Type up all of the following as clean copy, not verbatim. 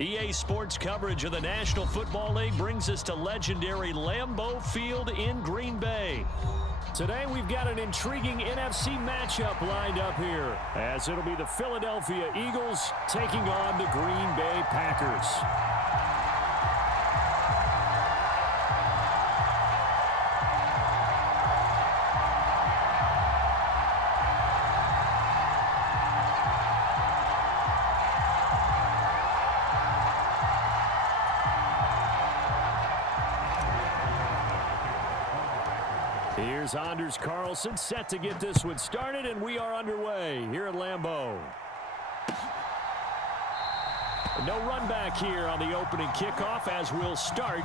EA Sports coverage of the National Football League brings us to legendary Lambeau Field in Green Bay. Today we've got an intriguing NFC matchup lined up here, as it'll be the Philadelphia Eagles taking on the Green Bay Packers. Here's Anders Carlson set to get this one started, and we are underway here at Lambeau. No run back here on the opening kickoff, as we'll start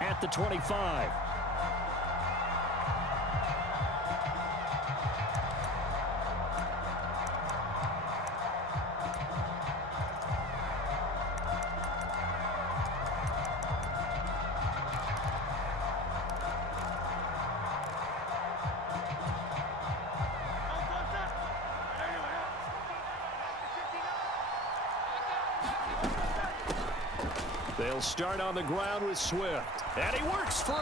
at the 25. They'll start on the ground with Swift. And he works free.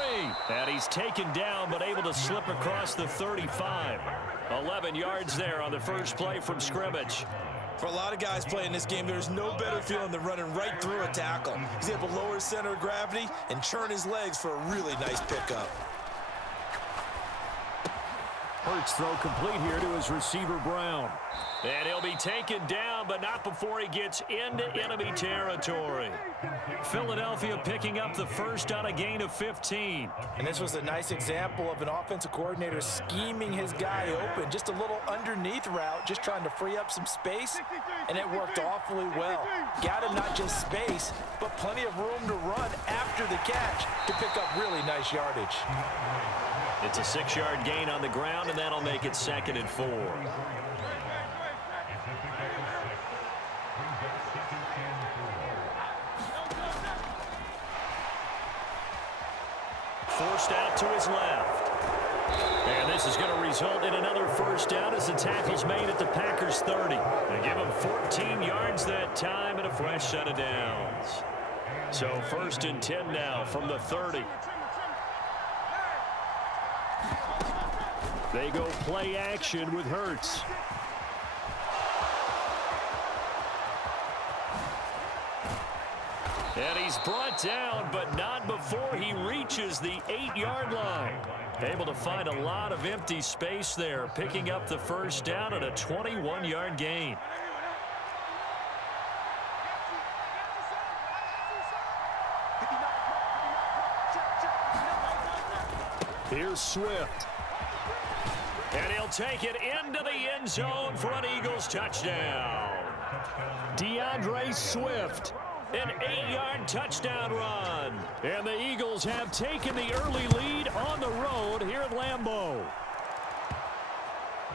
And he's taken down, but able to slip across the 35. 11 yards there on the first play from scrimmage. For a lot of guys playing this game, there's no better feeling than running right through a tackle. He's able to lower his center of gravity and churn his legs for a really nice pickup. Hurts throw complete here to his receiver, Brown. And he'll be taken down, but not before he gets into enemy territory. Philadelphia picking up the first on a gain of 15. And this was a nice example of an offensive coordinator scheming his guy open. Just a little underneath route, just trying to free up some space, and it worked awfully well. Got him not just space, but plenty of room to run after the catch to pick up really nice yardage. It's a 6-yard gain on the ground, and that'll make it 2nd and 4. Forced out to his left. And this is going to result in another first down as the tackle's made at the Packers' 30. They give him 14 yards that time and a fresh set of downs. So 1st and 10 now from the 30. They go play action with Hurts. And he's brought down, but not before he reaches the 8-yard line. Able to find a lot of empty space there, picking up the first down and a 21-yard gain. Here's Swift. And he'll take it into the end zone for an Eagles touchdown. DeAndre Swift, an 8-yard touchdown run. And the Eagles have taken the early lead on the road here at Lambeau.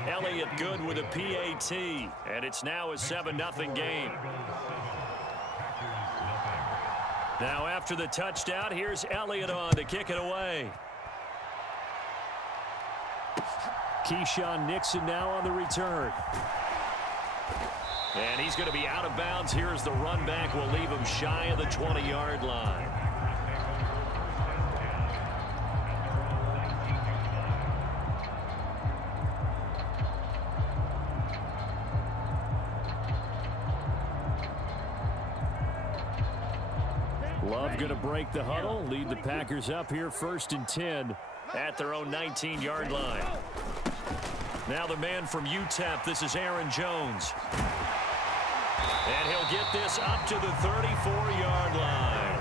Elliott good with a PAT, and it's now a 7-0 game. Now after the touchdown, here's Elliott on to kick it away. Keyshawn Nixon now on the return. And he's going to be out of bounds here as the run back will leave him shy of the 20-yard line. Love going to break the huddle, lead the Packers up here 1st and 10 at their own 19-yard line. Now the man from UTEP, this is Aaron Jones. And he'll get this up to the 34-yard line.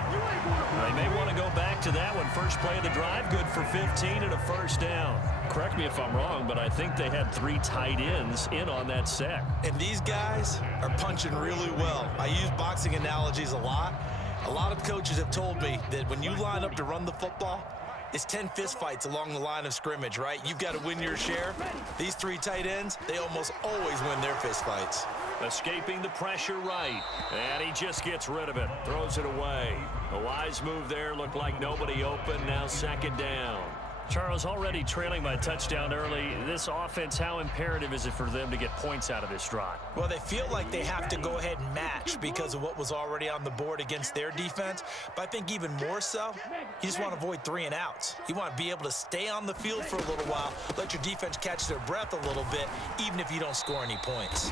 They may want to go back to that one. First play of the drive, good for 15 and a first down. Correct me if I'm wrong, but I think they had 3 tight ends in on that set. And these guys are punching really well. I use boxing analogies a lot. A lot of coaches have told me that when you line up to run the football, it's 10 fistfights along the line of scrimmage, right? You've got to win your share. These 3 tight ends, they almost always win their fistfights. Escaping the pressure right. And he just gets rid of it. Throws it away. A wise move there. Looked like nobody open. Now 2nd down. Charles, already trailing by a touchdown early. This offense, how imperative is it for them to get points out of this drive? Well, they feel like they have to go ahead and match because of what was already on the board against their defense. But I think even more so, you just want to avoid 3 and outs. You want to be able to stay on the field for a little while, let your defense catch their breath a little bit, even if you don't score any points.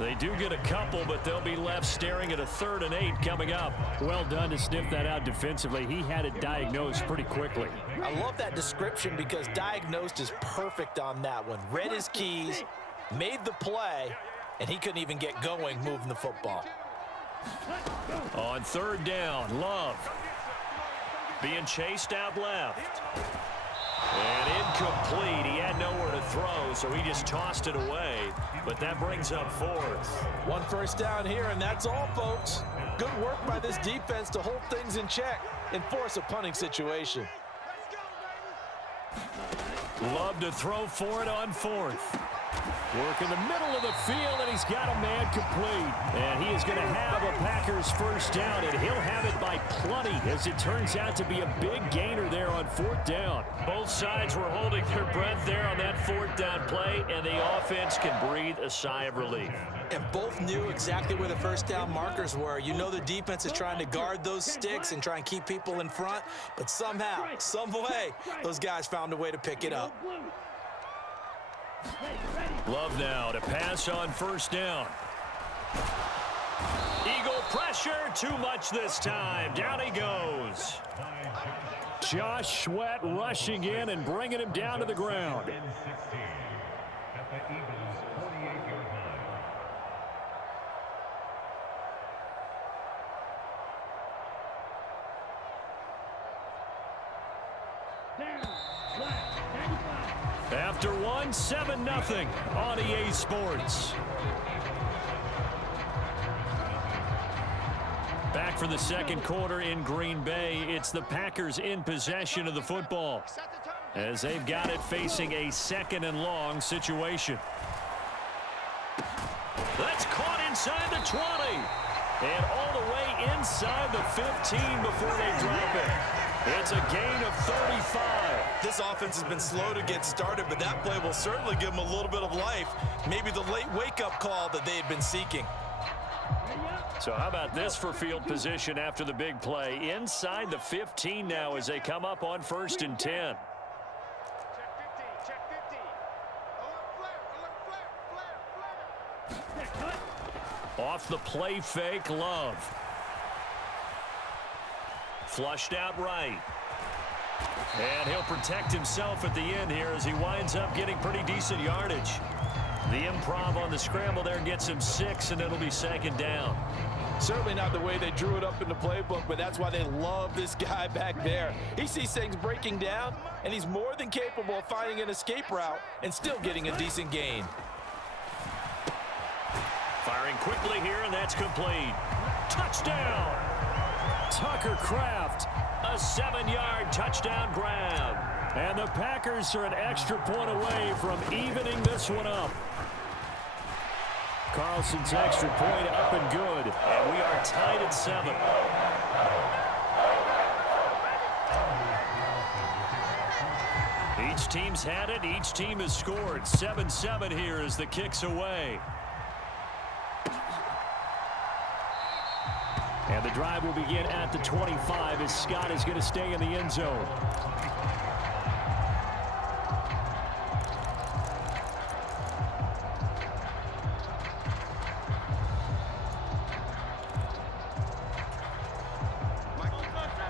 They do get a couple, but they'll be left staring at a 3rd and 8 coming up. Well done to sniff that out defensively. He had it diagnosed pretty quickly. I love that description because diagnosed is perfect on that one. Read his keys, made the play, and he couldn't even get going moving the football. On 3rd down, Love being chased out left. And incomplete. He had nowhere to throw, so he just tossed it away. But that brings up 4th. 1 first down here, and that's all, folks. Good work by this defense to hold things in check and force a punting situation. Love to throw for it on 4th. Work in the middle of the field, and he's got a man complete. And he is going to have a Packers first down, and he'll have it by plenty, as it turns out to be a big gainer there on 4th down. Both sides were holding their breath there on that 4th down play, and the offense can breathe a sigh of relief. And both knew exactly where the first down markers were. You know the defense is trying to guard those sticks and try and keep people in front, but somehow, some way, those guys found a way to pick it up. Love now to pass on 1st down. Eagle pressure, too much this time. Down he goes. Josh Sweat rushing in and bringing him down to the ground. After 1, 7-0 on EA Sports. Back for the 2nd quarter in Green Bay. It's the Packers in possession of the football, as they've got it facing a 2nd and long situation. That's caught inside the 20. And all the way inside the 15 before they drop it. It's a gain of 35. This offense has been slow to get started, but that play will certainly give them a little bit of life. Maybe the late wake-up call that they had been seeking. So how about this for field position after the big play? Inside the 15 now as they come up on 1st and 10. Off the play fake, Love. Flushed out right. And he'll protect himself at the end here as he winds up getting pretty decent yardage. The improv on the scramble there gets him 6, and it'll be 2nd down. Certainly not the way they drew it up in the playbook, but that's why they love this guy back there. He sees things breaking down, and he's more than capable of finding an escape route and still getting a decent gain. Firing quickly here, and that's complete. Touchdown! Tucker Kraft, a 7-yard touchdown grab. And the Packers are an extra point away from evening this one up. Carlson's extra point up and good. And we are tied at 7. Each team's had it. Each team has scored. 7-7 here as the kick's away. And the drive will begin at the 25 as Scott is going to stay in the end zone.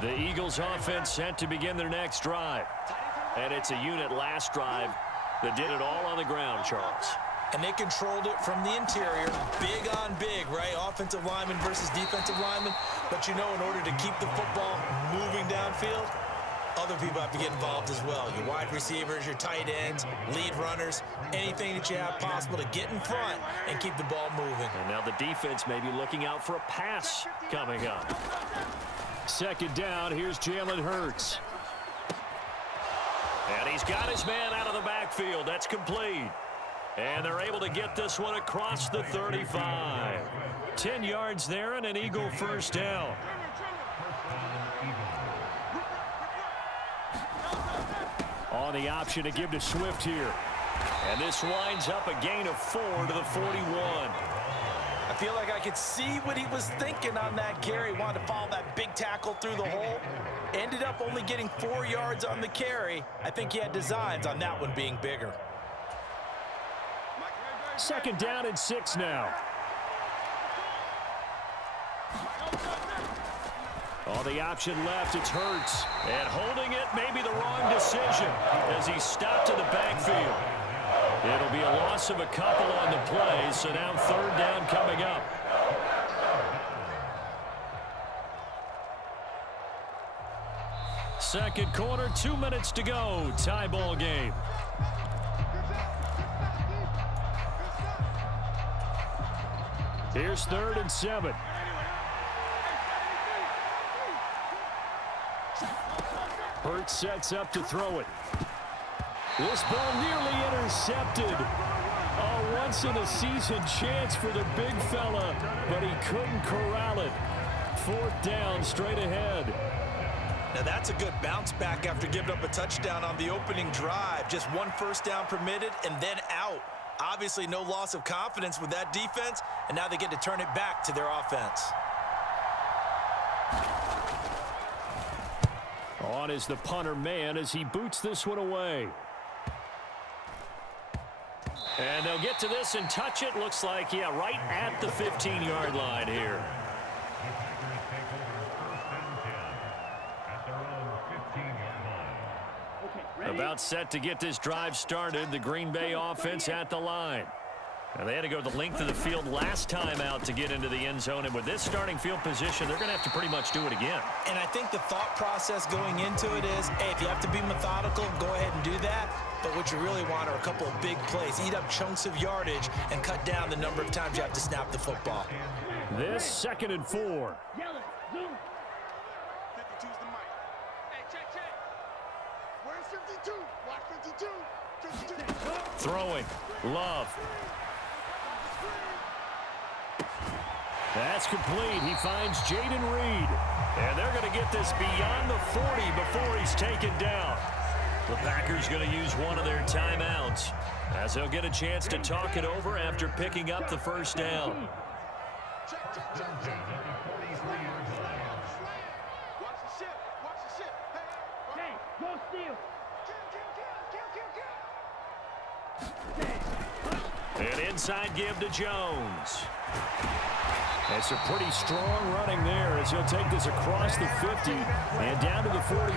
The Eagles offense set to begin their next drive. And it's a unit last drive that did it all on the ground, Charles. And they controlled it from the interior, big on big, right? Offensive lineman versus defensive lineman. But you know, in order to keep the football moving downfield, other people have to get involved as well. Your wide receivers, your tight ends, lead runners, anything that you have possible to get in front and keep the ball moving. And now the defense may be looking out for a pass coming up. 2nd down, here's Jalen Hurts. And he's got his man out of the backfield. That's complete. And they're able to get this one across the 35. 10 yards there and an Eagle first down. On the option to give to Swift here. And this winds up a gain of 4 to the 41. I feel like I could see what he was thinking on that carry. Wanted to follow that big tackle through the hole. Ended up only getting 4 yards on the carry. I think he had designs on that one being bigger. 2nd down and 6 now. On the option left, it's Hurts. And holding it may be the wrong decision as he's stopped in the backfield. It'll be a loss of a couple on the play, so now 3rd down coming up. Second quarter, 2 minutes to go. Tie ball game. Here's 3rd and 7. Hurts sets up to throw it. This ball nearly intercepted. A once-in-a-season chance for the big fella, but he couldn't corral it. 4th down, straight ahead. Now that's a good bounce back after giving up a touchdown on the opening drive. Just 1 first down permitted and then out. Obviously no loss of confidence with that defense, and now they get to turn it back to their offense. On is the punter man as he boots this one away. And they'll get to this and touch it. Looks like, yeah, right at the 15-yard line here. About set to get this drive started. The Green Bay offense at the line. Now they had to go the length of the field last time out to get into the end zone. And with this starting field position, they're going to have to pretty much do it again. And I think the thought process going into it is, hey, if you have to be methodical, go ahead and do that. But what you really want are a couple of big plays. Eat up chunks of yardage and cut down the number of times you have to snap the football. This 2nd and 4. Yell it. Zoom. 52's the mic. Hey, check. Where's 52? Watch 52. 52. Throwing. Love. That's complete. He finds Jaden Reed. And they're going to get this beyond the 40 before he's taken down. The Packers going to use one of their timeouts as they'll get a chance to talk it over after picking up the 1st down. Hey, go steal. An inside give to Jones. It's a pretty strong running there as he'll take this across the 50 and down to the 44.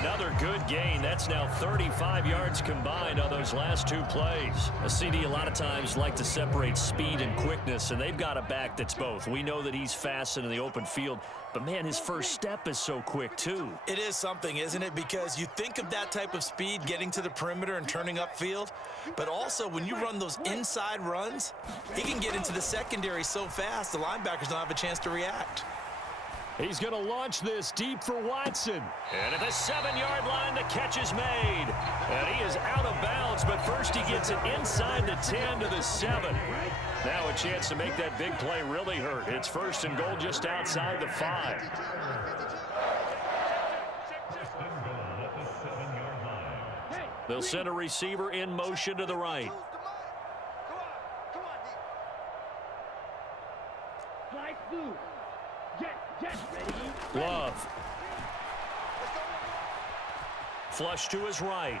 Another good gain. That's now 35 yards combined on those last 2 plays. A CD a lot of times like to separate speed and quickness, and they've got a back that's both. We know that he's fast in the open field, but man, his first step is so quick too. It is something, isn't it? Because you think of that type of speed getting to the perimeter and turning upfield, but also when you run those inside runs, he can get into the secondary so fast the linebackers don't have a chance to react. He's going to launch this deep for Watson. And at the 7-yard line, the catch is made. And he is out of bounds, but first he gets it inside the 10 to the 7. Now a chance to make that big play really hurt. It's 1st and goal just outside the 5. They'll send a receiver in motion to the right. Love. Flush to his right.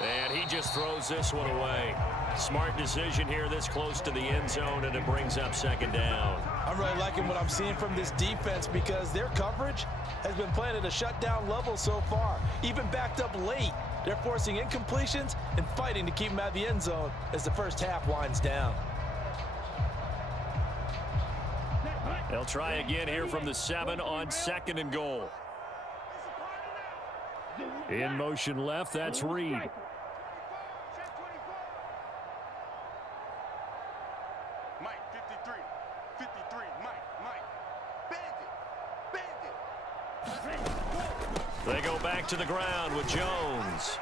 And he just throws this one away. Smart decision here this close to the end zone, and it brings up 2nd down. I'm really liking what I'm seeing from this defense because their coverage has been playing at a shutdown level so far. Even backed up late, they're forcing incompletions and fighting to keep them out of the end zone as the first half winds down. They'll try again here from the 7 on 2nd and goal. In motion left, that's Reed. Mike, 53. 53, Mike. Bandit. They go back to the ground with Jones.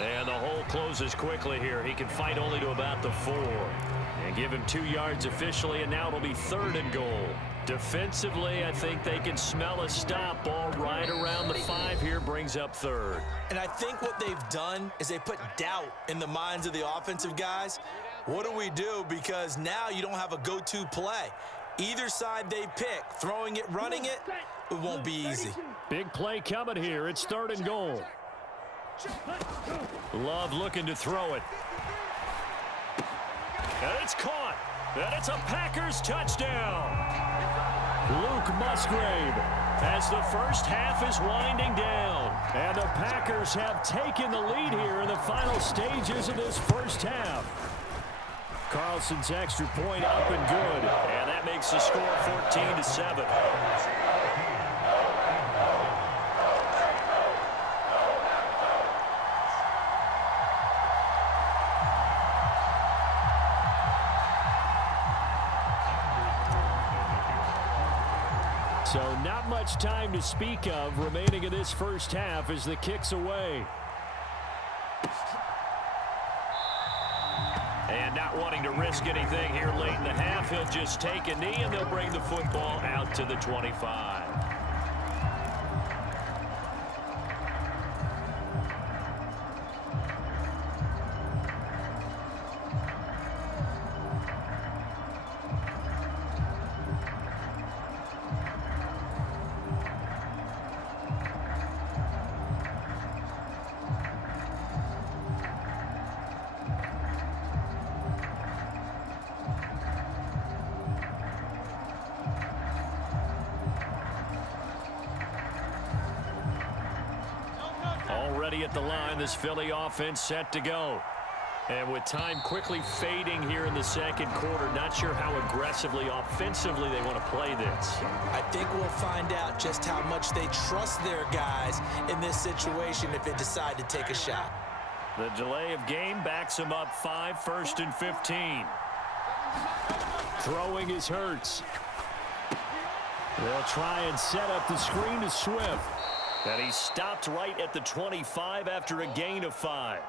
And the hole closes quickly here. He can fight only to about the 4. And give him 2 yards officially, and now it'll be 3rd and goal. Defensively, I think they can smell a stop ball right around the 5 here. here brings up third. And I think what they've done is they put doubt in the minds of the offensive guys. What do we do? Because now you don't have a go-to play. Either side they pick, throwing it, running it, it won't be easy. Big play coming here. It's 3rd and goal. Love looking to throw it. And it's caught. And it's a Packers touchdown. Luke Musgrave as the first half is winding down. And the Packers have taken the lead here in the final stages of this first half. Carlson's extra point up and good. And that makes the score 14-7. So not much time to speak of remaining in this first half as the kick's away. And not wanting to risk anything here late in the half, he'll just take a knee and they'll bring the football out to the 25. Already at the line, this Philly offense set to go. And with time quickly fading here in the second quarter, not sure how aggressively, offensively they want to play this. I think we'll find out just how much they trust their guys in this situation if they decide to take a shot. The delay of game backs them up 5, 1st and 15. Throwing is Hurts. They'll try and set up the screen to Swift. And he stopped right at the 25 after a gain of 5.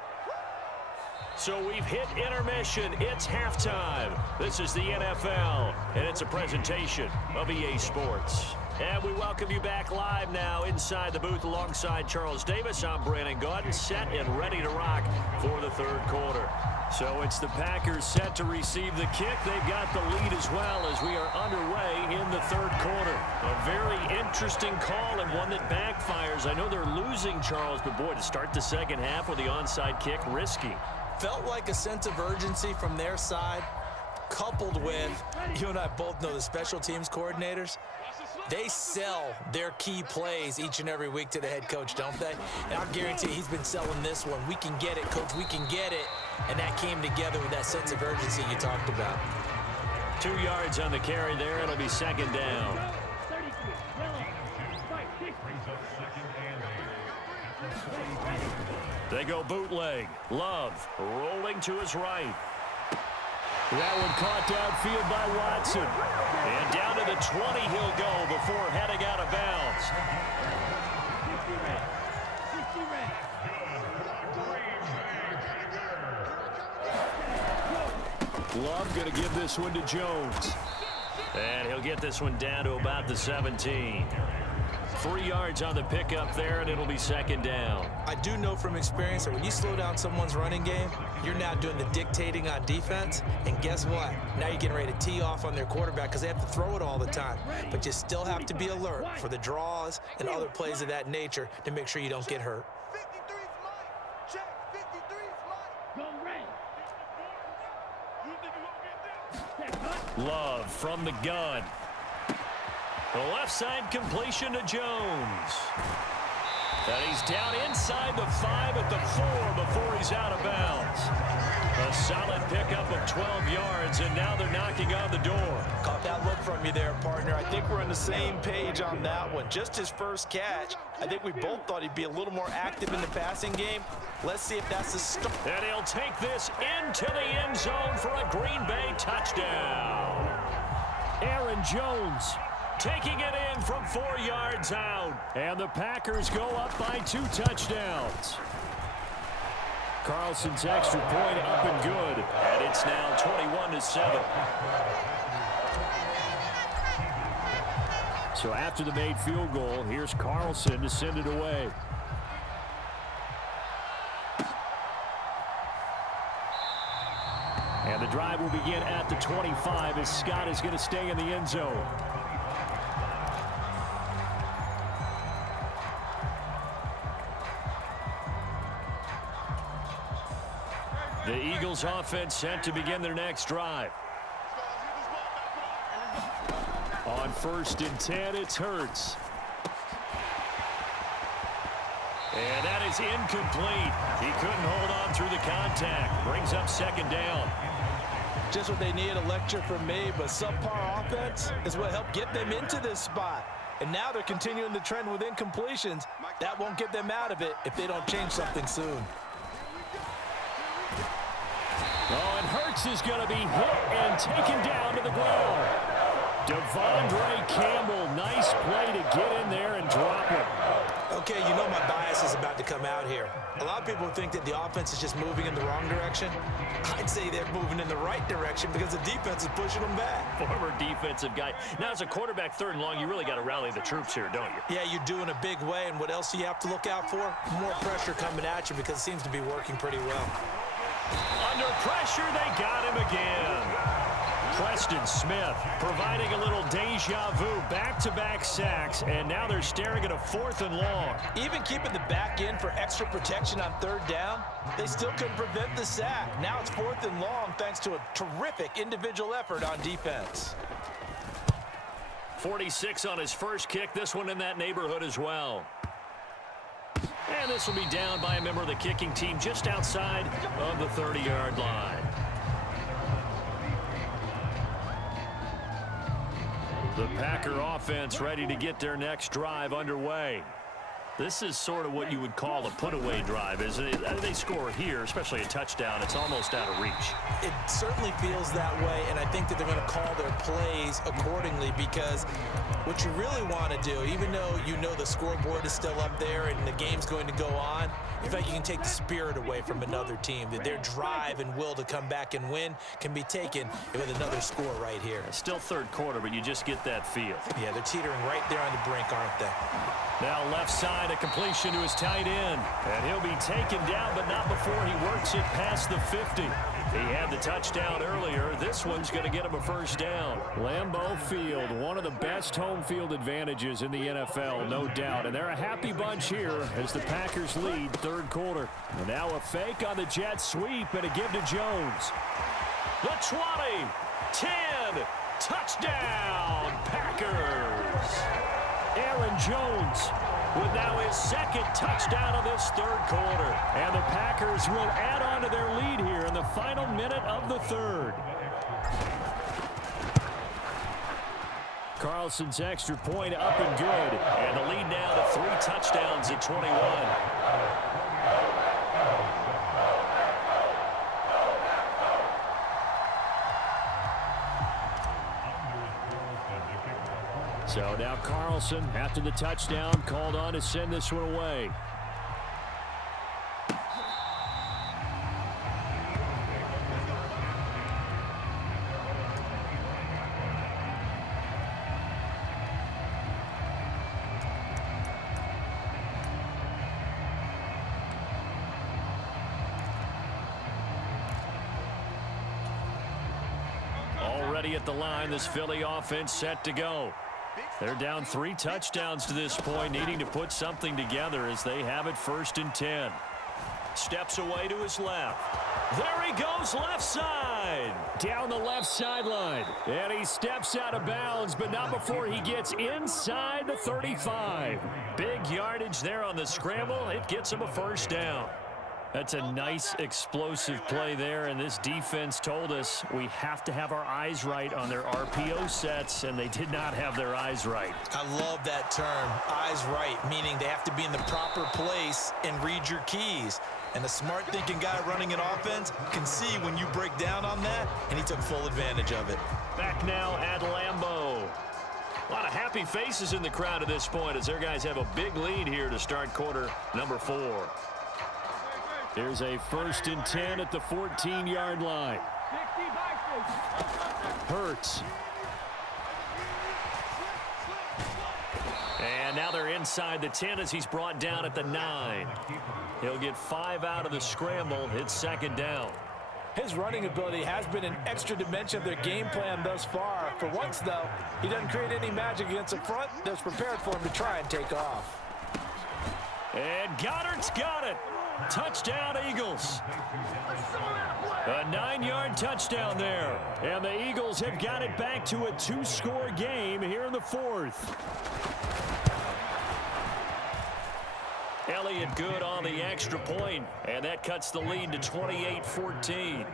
So we've hit intermission. It's halftime. This is the NFL, and it's a presentation of EA Sports. And we welcome you back live now inside the booth alongside Charles Davis. I'm Brandon Gaudin, set and ready to rock for the 3rd quarter. So it's the Packers set to receive the kick. They've got the lead as well as we are underway in the 3rd quarter. A very interesting call and one that backfires. I know they're losing, Charles, but boy, to start the second half with the onside kick, risky. Felt like a sense of urgency from their side, coupled with, you and I both know the special teams coordinators, they sell their key plays each and every week to the head coach, don't they? And I'll guarantee he's been selling this one. We can get it, coach, we can get it. And that came together with that sense of urgency you talked about. 2 yards on the carry there. It'll be 2nd down. They go bootleg. Love rolling to his right. That one caught downfield by Watson. And down to the 20 he'll go before heading out of bounds. Love going to give this one to Jones. And he'll get this one down to about the 17. 3 yards on the pickup there, and it'll be 2nd down. I do know from experience that when you slow down someone's running game, you're now doing the dictating on defense. And guess what? Now you're getting ready to tee off on their quarterback because they have to throw it all the time. But you still have to be alert for the draws and other plays of that nature to make sure you don't get hurt. 53's mine. Check. 53's mine. Go red. You think you won't get this? Love from the gun. The left side completion to Jones. And he's down inside the 5 at the 4 before he's out of bounds. A solid pickup of 12 yards, and now they're knocking on the door. Caught that look from you there, partner. I think we're on the same page on that one. Just his first catch. I think we both thought he'd be a little more active in the passing game. Let's see if that's the start. And he'll take this into the end zone for a Green Bay touchdown. Aaron Jones taking it in from 4 yards out. And the Packers go up by 2 touchdowns. Carlson's extra point up and good. And it's now 21-7. So after the made field goal, here's Carlson to send it away. And the drive will begin at the 25 as Scott is going to stay in the end zone. The Eagles offense set to begin their next drive. On 1st and 10, it's Hurts. And that is incomplete. He couldn't hold on through the contact. Brings up 2nd down. Just what they need, a lecture from me, but subpar offense is what helped get them into this spot. And now they're continuing the trend with incompletions. That won't get them out of it if they don't change something soon. Oh, and Hurts is going to be hit and taken down to the ground. Devondre Campbell, nice play to get in there and drop it. Okay, you know my bias is about to come out here. A lot of people think that the offense is just moving in the wrong direction. I'd say they're moving in the right direction because the defense is pushing them back. Former defensive guy. Now, as a quarterback 3rd and long, you really got to rally the troops here, don't you? Yeah, you're doing a big way, and what else do you have to look out for? More pressure coming at you because it seems to be working pretty well. Under pressure, they got him again. Preston Smith providing a little deja vu, back-to-back sacks, and now they're staring at a 4th and long. Even keeping the back end for extra protection on 3rd down, they still couldn't prevent the sack. Now it's 4th and long thanks to a terrific individual effort on defense. 46 on his first kick, this one in that neighborhood as well. And this will be down by a member of the kicking team just outside of the 30-yard line. The Packer offense ready to get their next drive underway. This is sort of what you would call a put-away drive, isn't it? They score here, especially a touchdown. It's almost out of reach. It certainly feels that way, and I think that they're going to call their plays accordingly because what you really want to do, even though you know the scoreboard is still up there and the game's going to go on, in fact, you can take the spirit away from another team. That their drive and will to come back and win can be taken with another score right here. It's still 3rd quarter, but you just get that feel. Yeah, they're teetering right there on the brink, aren't they? Now left side, a completion to his tight end. And he'll be taken down, but not before he works it past the 50. He had the touchdown earlier. This one's going to get him a 1st down. Lambeau Field, one of the best home field advantages in the NFL, no doubt. And they're a happy bunch here as the Packers lead 3rd quarter. And now a fake on the jet sweep and a give to Jones. The 20, 10, touchdown, Packers. Aaron Jones with now his 2nd touchdown of this 3rd quarter. And the Packers will add on to their lead here in the final minute of the 3rd. Carlson's extra point up and good. And the lead now to 3 touchdowns at 21. So now Carlson, after the touchdown, called on to send this one away. Already at the line, this Philly offense set to go. They're down 3 touchdowns to this point, needing to put something together as they have it 1st and 10. Steps away to his left. There he goes, left side. Down the left sideline. And he steps out of bounds, but not before he gets inside the 35. Big yardage there on the scramble. It gets him a 1st down. That's a nice explosive play there, and this defense told us we have to have our eyes right on their RPO sets, and they did not have their eyes right. I love that term, eyes right, meaning they have to be in the proper place and read your keys. And a smart thinking guy running an offense can see when you break down on that, and he took full advantage of it. Back now at Lambeau. A lot of happy faces in the crowd at this point as their guys have a big lead here to start quarter number 4. Here's a 1st and 10 at the 14-yard line. Hurts. And now they're inside the 10 as he's brought down at the 9. He'll get 5 out of the scramble. It's 2nd down. His running ability has been an extra dimension of their game plan thus far. For once, though, he doesn't create any magic against the front that's prepared for him to try and take off. And Goddard's got it. Touchdown, Eagles. A 9-yard touchdown there. And the Eagles have got it back to a 2-score game here in the fourth. Elliott good on the extra point, and that cuts the lead to 28-14.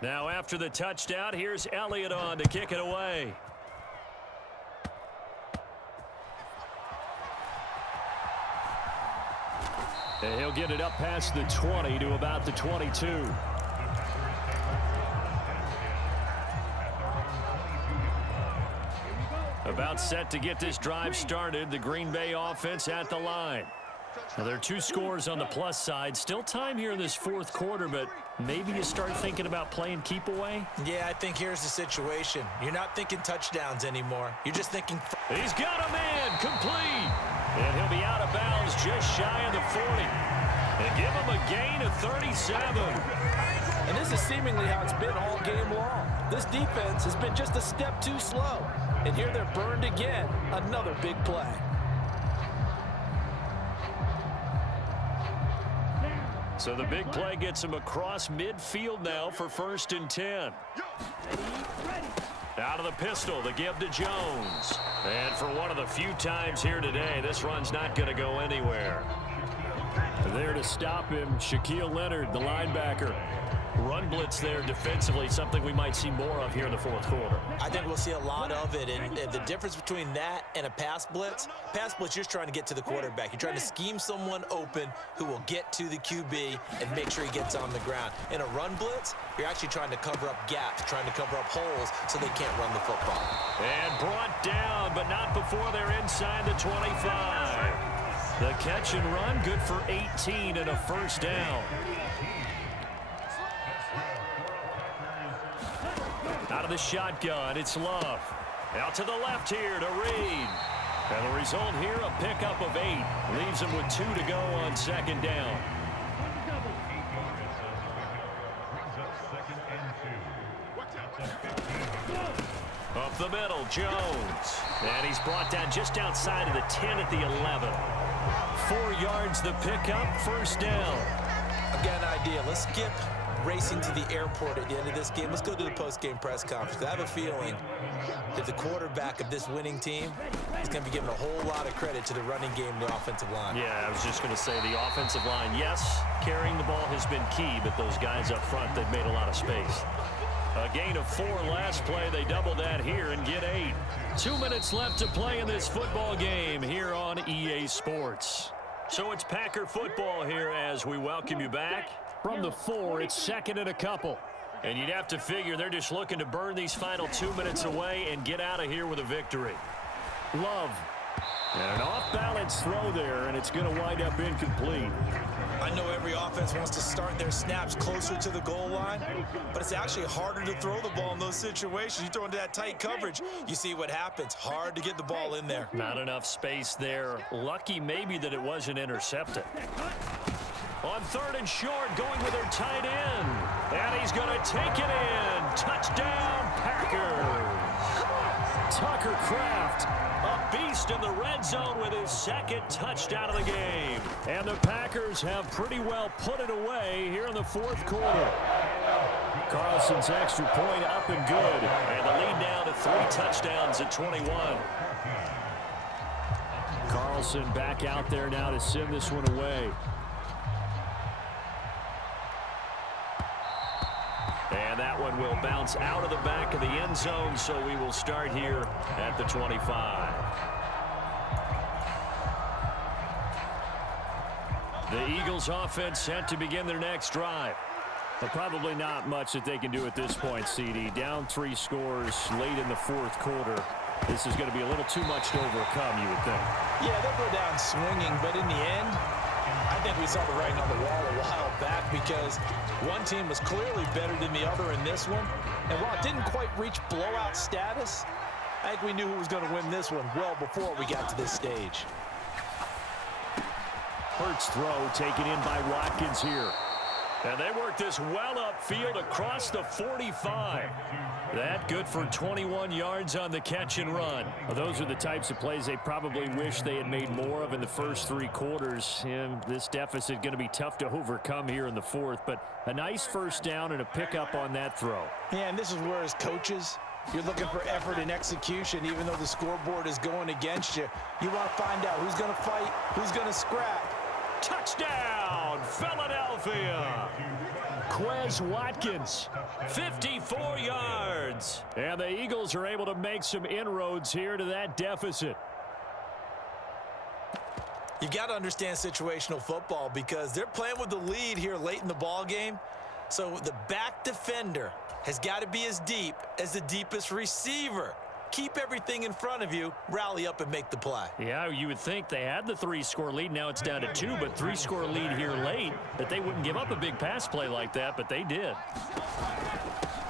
Now after the touchdown, here's Elliott on to kick it away. And he'll get it up past the 20 to about the 22. About set to get this drive started. The Green Bay offense at the line. Now, there are 2 scores on the plus side. Still time here in this fourth quarter, but maybe you start thinking about playing keep away? Yeah, I think here's the situation. You're not thinking touchdowns anymore. You're just thinking... He's got a man complete. And he'll be out of bounds just shy of the 40. And give him a gain of 37. And this is seemingly how it's been all game long. This defense has been just a step too slow. And here they're burned again. Another big play. So the big play gets him across midfield now for 1st and 10. Out of the pistol, the give to Jones. And for one of the few times here today, this run's not going to go anywhere. There to stop him, Shaquille Leonard, the linebacker. Run blitz there defensively, something we might see more of here in the fourth quarter. I think we'll see a lot of it, and the difference between that and a pass blitz, you're just trying to get to the quarterback. You're trying to scheme someone open who will get to the QB and make sure he gets on the ground. In a run blitz, you're actually trying to cover up gaps, trying to cover up holes so they can't run the football. And brought down, but not before they're inside the 25. The catch and run, good for 18 and a first down. Out of the shotgun, it's Love. Out to the left here to Reed. And the result here, a pickup of 8. Leaves him with 2 to go on 2nd down. Up the middle, Jones. And he's brought down just outside of the 10 at the 11. 4 yards the pickup, 1st down. I've got an idea. Let's skip racing to the airport at the end of this game. Let's go to the post-game press conference. I have a feeling that the quarterback of this winning team is going to be giving a whole lot of credit to the running game and the offensive line. Yeah, I was just going to say the offensive line, yes, carrying the ball has been key, but those guys up front, they've made a lot of space. A gain of 4 last play. They double that here and get 8. 2 minutes left to play in this football game here on EA Sports. So it's Packer football here as we welcome you back. From the 4, it's 2nd and a couple. And you'd have to figure they're just looking to burn these final 2 minutes away and get out of here with a victory. Love. And an off-balance throw there, and it's going to wind up incomplete. I know every offense wants to start their snaps closer to the goal line, but it's actually harder to throw the ball in those situations. You throw into that tight coverage, you see what happens. Hard to get the ball in there. Not enough space there. Lucky maybe that it wasn't intercepted. On 3rd and short, going with their tight end. And he's going to take it in. Touchdown, Packers. Tucker Kraft, a beast in the red zone with his 2nd touchdown of the game. And the Packers have pretty well put it away here in the 4th quarter. Carlson's extra point up and good. And the lead now to 3 touchdowns at 21. Carlson back out there now to send this one away. And that one will bounce out of the back of the end zone, so we will start here at the 25. The Eagles offense set to begin their next drive. But probably not much that they can do at this point, CD. Down 3 scores late in the 4th quarter. This is going to be a little too much to overcome, you would think. Yeah, they'll go down swinging, but in the end, I think we saw the writing on the wall a while back because one team was clearly better than the other in this one. And while it didn't quite reach blowout status, I think we knew who was going to win this one well before we got to this stage. Hurts throw taken in by Watkins here. And they work this well upfield across the 45. That good for 21 yards on the catch and run. Well, those are the types of plays they probably wish they had made more of in the first 3 quarters. And this deficit going to be tough to overcome here in the 4th. But a nice first down and a pickup on that throw. Yeah, and this is where as coaches, you're looking for effort and execution. Even though the scoreboard is going against you, you want to find out who's going to fight, who's going to scrap. Touchdown, Philadelphia. Quez Watkins, 54 yards. And the Eagles are able to make some inroads here to that deficit. You've got to understand situational football because they're playing with the lead here late in the ball game. So the back defender has got to be as deep as the deepest receiver. Keep everything in front of you, rally up and make the play. Yeah, you would think they had the 3-score lead. Now it's down to 2, but 3-score lead here late, that they wouldn't give up a big pass play like that, but they did.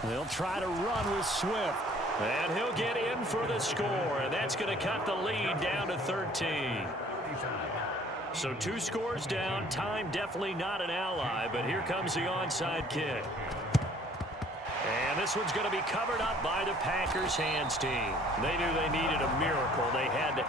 They'll try to run with Swift. And he'll get in for the score, and that's going to cut the lead down to 13. So 2 scores down. Time definitely not an ally, but here comes the onside kick. And this one's going to be covered up by the Packers hands team. They knew they needed a miracle. They had to